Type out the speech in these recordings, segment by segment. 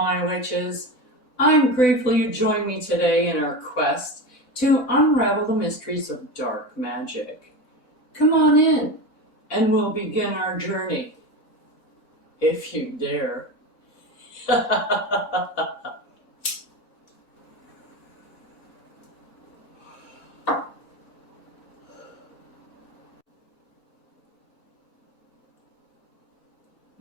my witches. I'm grateful you joined me today in our quest to unravel the mysteries of dark magic. Come on in, and we'll begin our journey, if you dare.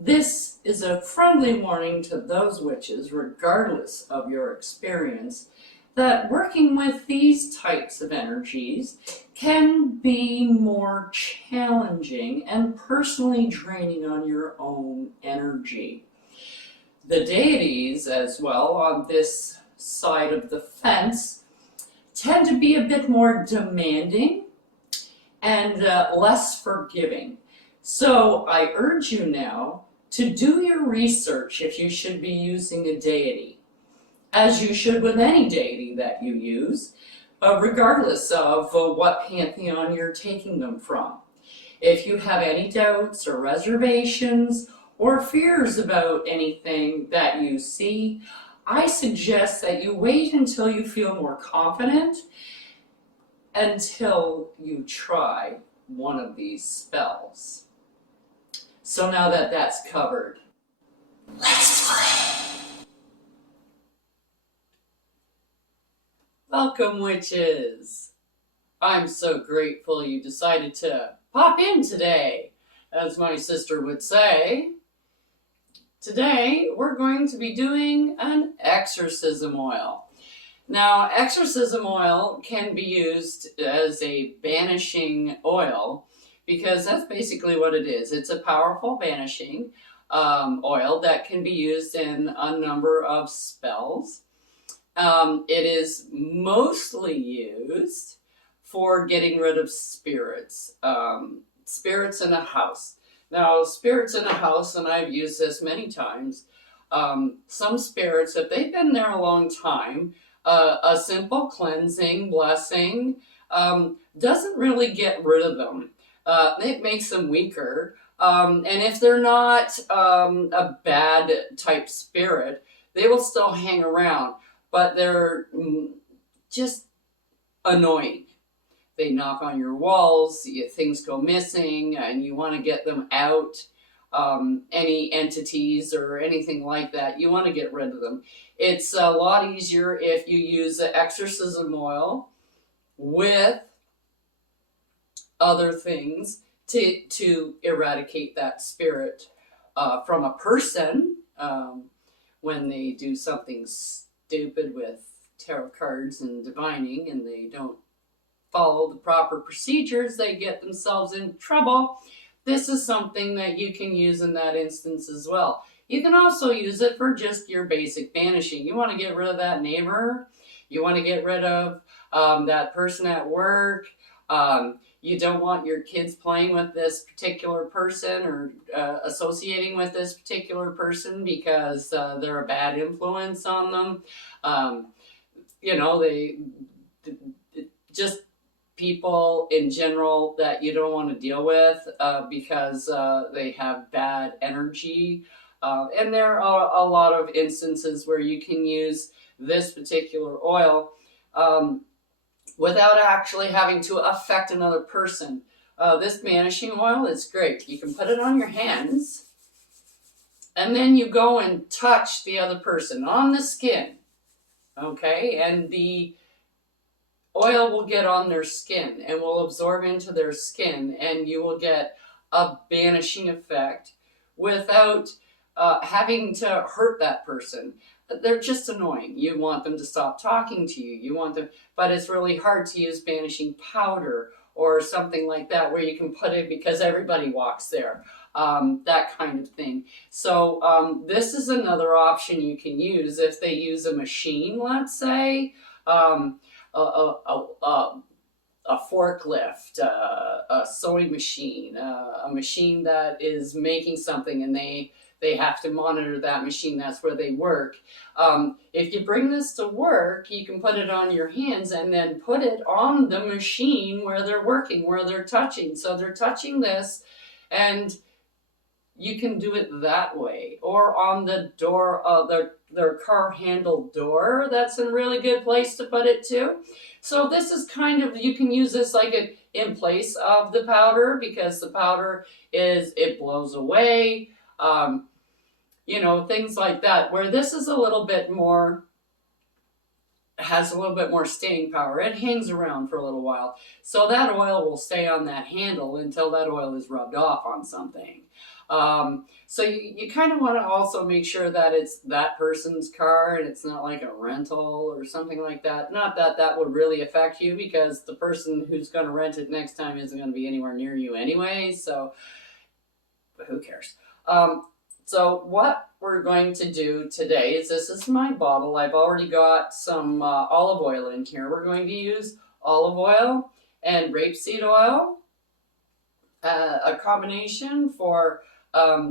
This is a friendly warning to those witches, regardless of your experience, that working with these types of energies can be more challenging and personally draining on your own energy. The deities, as well, on this side of the fence, tend to be a bit more demanding and less forgiving. So I urge you now to do your research if you should be using a deity, as you should with any deity that you use, regardless of what pantheon you're taking them from. If you have any doubts or reservations or fears about anything that you see, I suggest that you wait until you feel more confident until you try one of these spells. So now that that's covered, let's play! Welcome, witches! I'm so grateful you decided to pop in today, as my sister would say. Today, we're going to be doing an exorcism oil. Now, exorcism oil can be used as a banishing oil, because that's basically what it is. It's a powerful banishing oil that can be used in a number of spells. It is mostly used for getting rid of spirits, spirits in a house. Now, spirits in a house, and I've used this many times, some spirits, if they've been there a long time, a simple cleansing, blessing, doesn't really get rid of them. It makes them weaker. And if they're not a bad type spirit, they will still hang around, but they're just annoying. They knock on your walls, things go missing, and you want to get them out. Any entities or anything like that, you want to get rid of them. It's a lot easier if you use the exorcism oil with other things to eradicate that spirit from a person when they do something stupid with tarot cards and divining and they don't follow the proper procedures, they get themselves in trouble. This is something that you can use in that instance as well. You can also use it for just your basic banishing. You want to get rid of that neighbor. You want to get rid of that person at work. You don't want your kids playing with this particular person or associating with this particular person because they're a bad influence on them. They just people in general that you don't want to deal with because they have bad energy. And there are a lot of instances where you can use this particular oil without actually having to affect another person. This banishing oil is great. You can put it on your hands and then you go and touch the other person on the skin. Okay, and the oil will get on their skin and will absorb into their skin, and you will get a banishing effect without having to hurt that person. They're just annoying. You want them to stop talking to you. You want them, but it's really hard to use banishing powder or something like that where you can put it because everybody walks there. That kind of thing. So this is another option you can use if they use a machine, let's say, a forklift, a sewing machine, a machine that is making something and they have to monitor that machine. That's where they work. If you bring this to work, you can put it on your hands and then put it on the machine where they're working, where they're touching. So they're touching this and you can do it that way. Or on the door of their car handle door, that's a really good place to put it too. So this is kind of, you can use this like in place of the powder, because the powder it blows away, you know, things like that, where this is a little bit more, has a little bit more staying power. It hangs around for a little while. So that oil will stay on that handle until that oil is rubbed off on something. So you kind of want to also make sure that it's that person's car and it's not like a rental or something like that. Not that that would really affect you, because the person who's going to rent it next time isn't going to be anywhere near you anyway. So who cares? So what we're going to do today is, this is my bottle. I've already got some olive oil in here. We're going to use olive oil and rapeseed oil, a combination for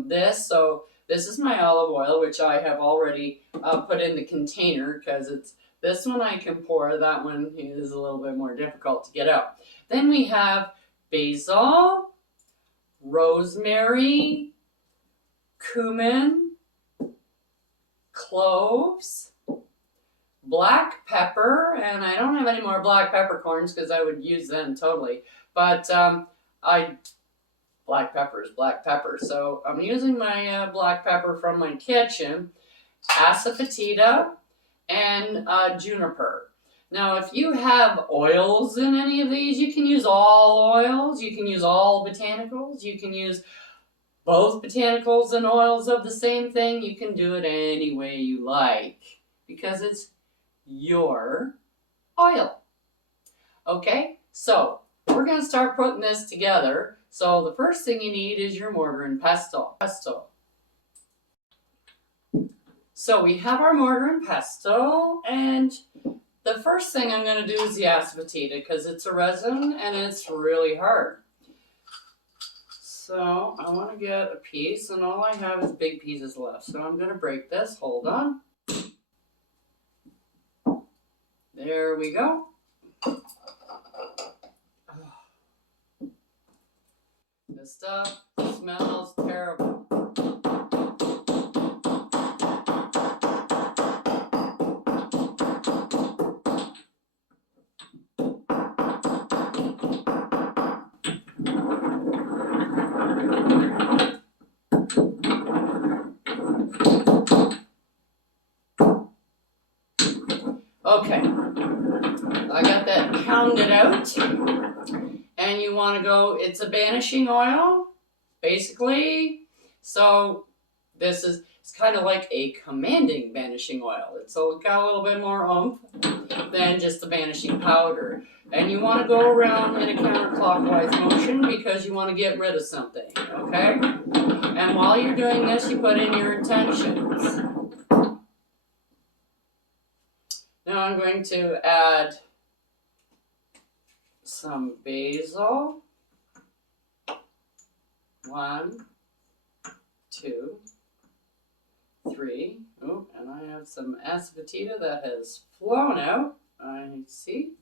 this. So this is my olive oil, which I have already put in the container, because it's this one I can pour. That one is a little bit more difficult to get out. Then we have basil, rosemary, cumin, cloves, black pepper, and I don't have any more black peppercorns because I would use them totally, but black pepper is black pepper, so I'm using my black pepper from my kitchen, asafoetida, and juniper. Now, if you have oils in any of these, you can use all oils, you can use all botanicals, you can use both botanicals and oils of the same thing. You can do it any way you like, because it's your oil. Okay, so we're going to start putting this together. So the first thing you need is your mortar and pestle. So we have our mortar and pestle, and the first thing I'm going to do is the asafoetida, because it's a resin and it's really hard. So I want to get a piece, and all I have is big pieces left. So I'm going to break this. Hold on. There we go. This stuff smells terrible. Okay, I got that pounded out, and you want to go, it's a banishing oil, basically. So this is, it's kind of like a commanding banishing oil. It's got a little bit more oomph than just the banishing powder. And you want to go around in a counterclockwise motion, because you want to get rid of something, okay? And while you're doing this, you put in your intentions. Now I'm going to add some basil. 1, 2, 3. Oh, and I have some asafoetida that has flown out. I see.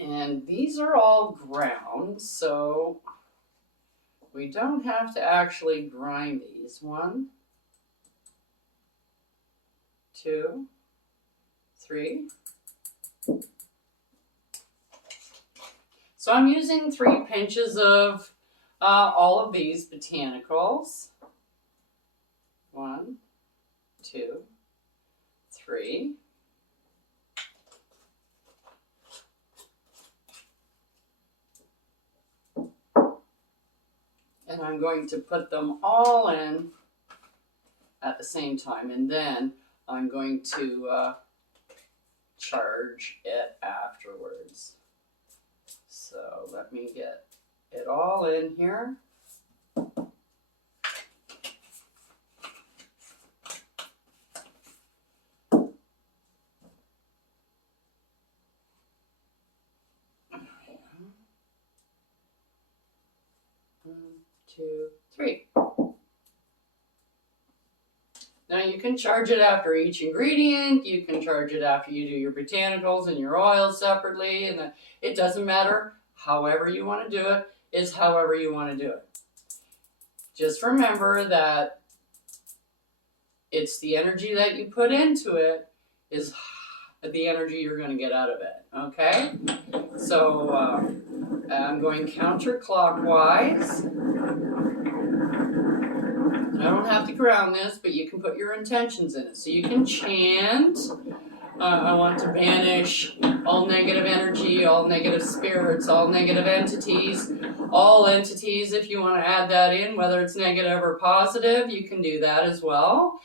And these are all ground, so we don't have to actually grind these. 1, 2, 3. So I'm using 3 pinches of all of these botanicals. 1, 2, 3. And I'm going to put them all in at the same time, and then I'm going to charge it afterwards. So let me get it all in here. One, 2, 3. Now you can charge it after each ingredient, you can charge it after you do your botanicals and your oils separately, and it doesn't matter. However you want to do it is however you want to do it. Just remember that it's the energy that you put into it is the energy you're going to get out of it, okay? So I'm going counterclockwise. I don't have to ground this, but you can put your intentions in it. So you can chant, I want to banish all negative energy, all negative spirits, all negative entities, all entities. If you want to add that in, whether it's negative or positive, you can do that as well.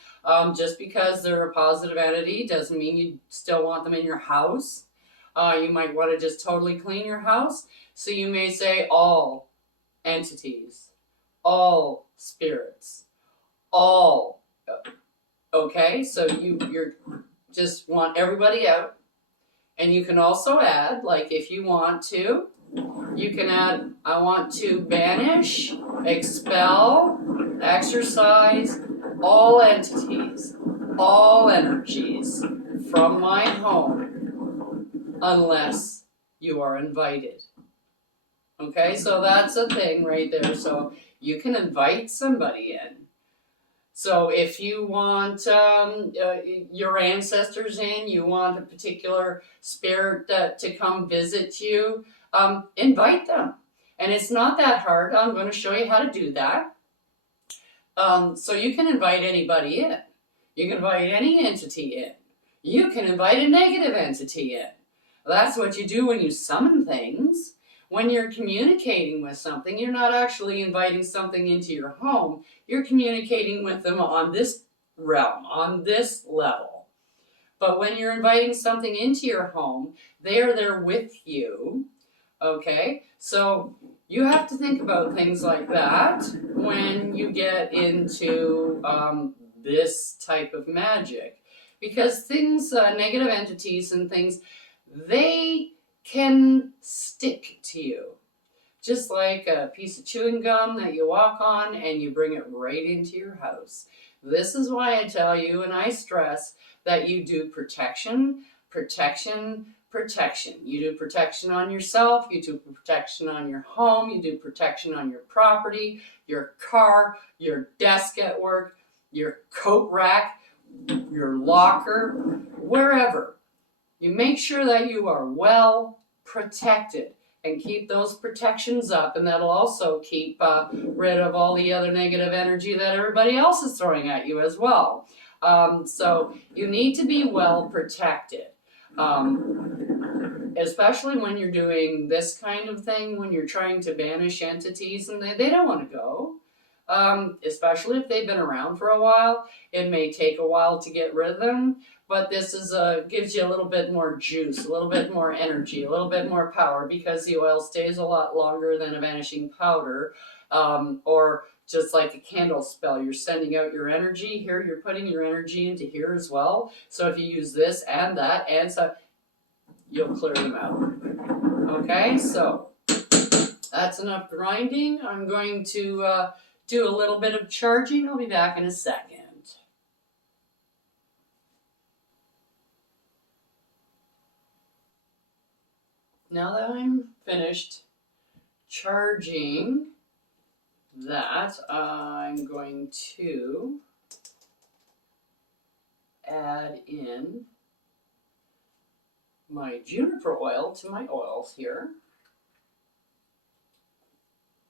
Just because they're a positive entity doesn't mean you still want them in your house. You might want to just totally clean your house. So you may say all entities, all spirits, all. Okay, so you're just want everybody out. And you can also add, like if you want to, you can add, I want to banish, expel, exorcise all entities, all energies from my home unless you are invited. Okay, so that's a thing right there. So you can invite somebody in. So if you want your ancestors in, you want a particular spirit to come visit you, invite them. And it's not that hard. I'm going to show you how to do that. So you can invite anybody in. You can invite any entity in. You can invite a negative entity in. That's what you do when you summon things. When you're communicating with something, you're not actually inviting something into your home. You're communicating with them on this realm, on this level. But when you're inviting something into your home, they are there with you. Okay? So you have to think about things like that when you get into this type of magic. Because things, negative entities and things, they can stick to you. Just like a piece of chewing gum that you walk on and you bring it right into your house. This is why I tell you and I stress that you do protection, protection, protection. You do protection on yourself, you do protection on your home, you do protection on your property, your car, your desk at work, your coat rack, your locker, wherever. You make sure that you are well protected and keep those protections up, and that'll also keep rid of all the other negative energy that everybody else is throwing at you as well. So you need to be well protected, especially when you're doing this kind of thing, when you're trying to banish entities and they don't want to go. Especially if they've been around for a while. It may take a while to get rid of them, but this is gives you a little bit more juice, a little bit more energy, a little bit more power, because the oil stays a lot longer than a vanishing powder, or just like a candle spell. You're sending out your energy here, you're putting your energy into here as well. So if you use this and that and so, you'll clear them out. Okay, so that's enough grinding. I'm going to do a little bit of charging. I'll be back in a second. Now that I'm finished charging that, I'm going to add in my juniper oil to my oils here.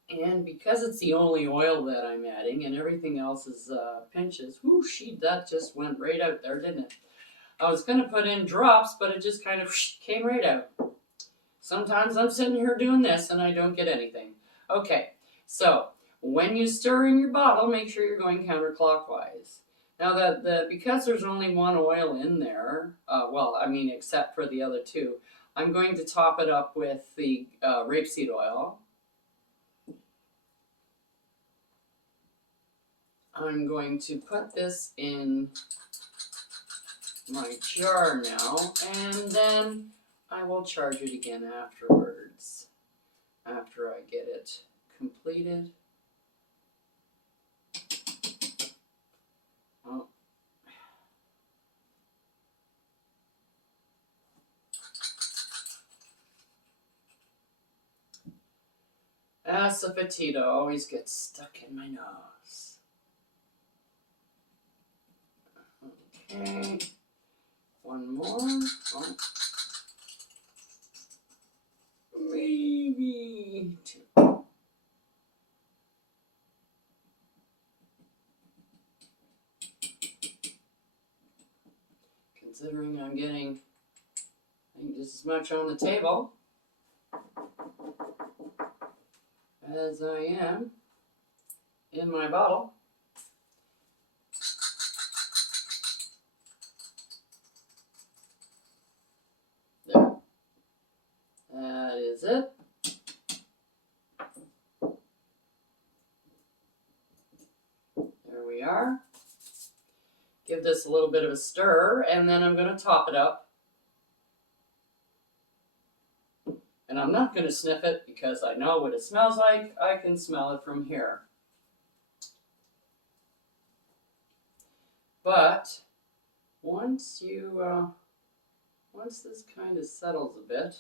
And because it's the only oil that I'm adding and everything else is pinches, that just went right out there, didn't it? I was going to put in drops, but it just kind of came right out. Sometimes I'm sitting here doing this and I don't get anything. Okay, so when you stir in your bottle, make sure you're going counterclockwise. Now, because there's only one oil in there, except for the other two, I'm going to top it up with the rapeseed oil. I'm going to put this in my jar now, and then I will charge it again afterwards, after I get it completed. Oh, Asafoetida always gets stuck in my nose. Okay. One more. Oh. Maybe two. Considering I'm getting, I think, just as much on the table as I am in my bottle. There. That is it. There we are. Give this a little bit of a stir, and then I'm going to top it up. And I'm not going to sniff it because I know what it smells like. I can smell it from here. But once this kind of settles a bit,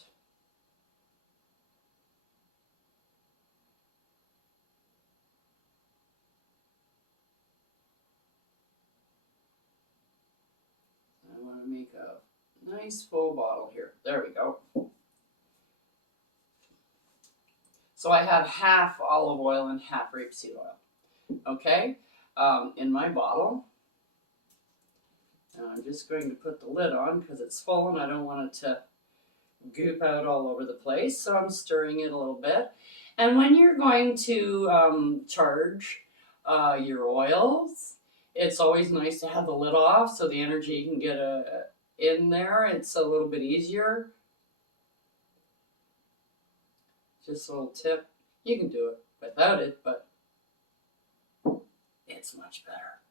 I want to make a nice full bottle here. There we go. So I have half olive oil and half rapeseed oil. Okay, in my bottle. Now I'm just going to put the lid on because it's full and I don't want it to goop out all over the place. So I'm stirring it a little bit. And when you're going to charge your oils, it's always nice to have the lid off so the energy can get in there. It's a little bit easier. Just a little tip. You can do it without it, but it's much better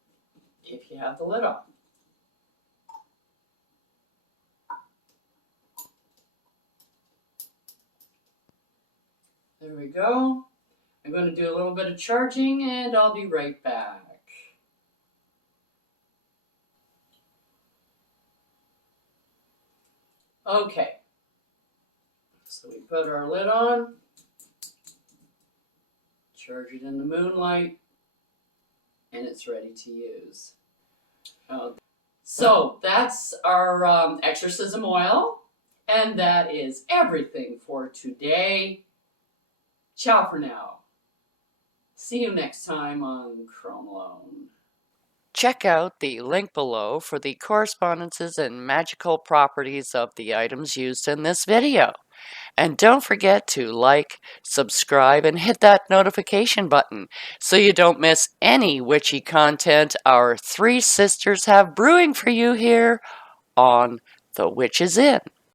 if you have the lid off. There we go. I'm going to do a little bit of charging and I'll be right back. Okay. So we put our lid on, charge it in the moonlight, and it's ready to use. So that's our exorcism oil, and that is everything for today. Ciao for now. See you next time on Chrome Alone. Check out the link below for the correspondences and magical properties of the items used in this video. And don't forget to like, subscribe, and hit that notification button so you don't miss any witchy content our three sisters have brewing for you here on The Witches Inn.